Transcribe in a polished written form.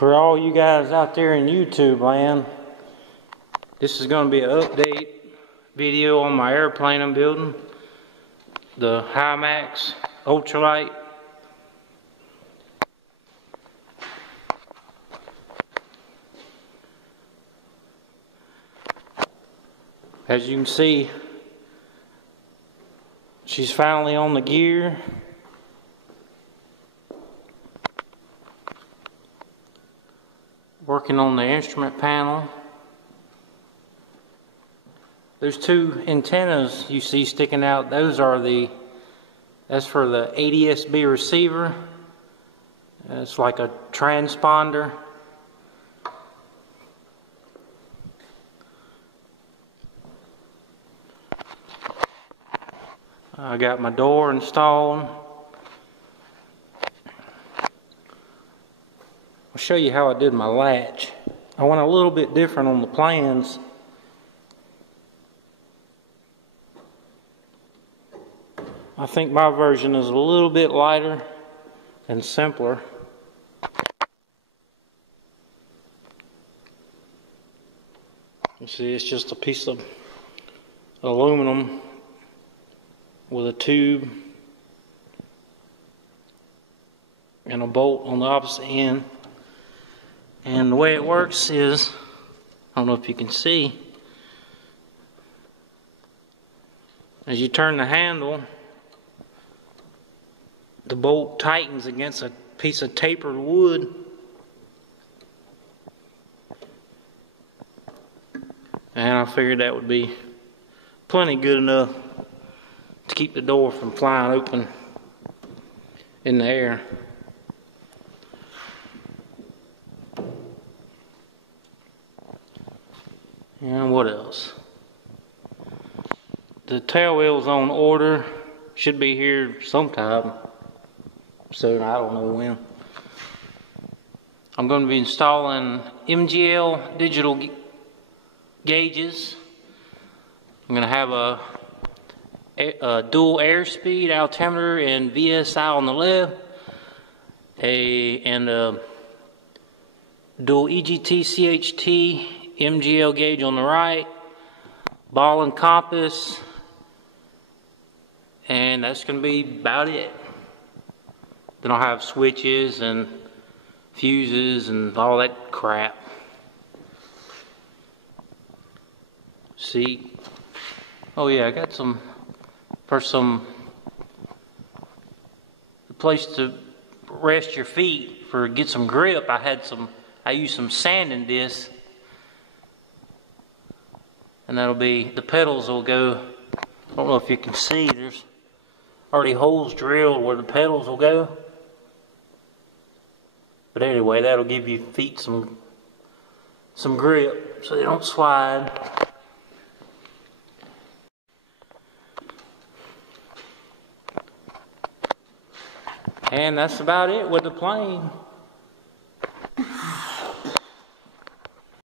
For all you guys out there in YouTube land, this is going to be an update video on my airplane I'm building, the Himax Ultralight. As you can see, she's finally on the gear. Working on the instrument panel. There's two antennas you see sticking out. That's for the ADS-B receiver. It's like a transponder. I got my door installed. I'll show you how I did my latch. I went a little bit different on the plans. I think my version is a little bit lighter and simpler. You see, it's just a piece of aluminum with a tube and a bolt on the opposite end. And the way it works is, I don't know if you can see, as you turn the handle, the bolt tightens against a piece of tapered wood. And I figured that would be plenty good enough to keep the door from flying open in the air. And what else? The tail wheel's on order. Should be here sometime soon, I don't know when. I'm going to be installing MGL digital gauges. I'm going to have a dual airspeed altimeter and VSI on the left, and a dual EGT CHT MGL gauge on the right, ball and compass, and that's going to be about it. Then I'll have switches and fuses and all that crap. See, oh yeah, I got some place to rest your feet get some grip. I used some sanding discs, and the pedals will go. I don't know if you can see, there's already holes drilled where the pedals will go. But anyway, that'll give your feet some grip so they don't slide. And that's about it with the plane.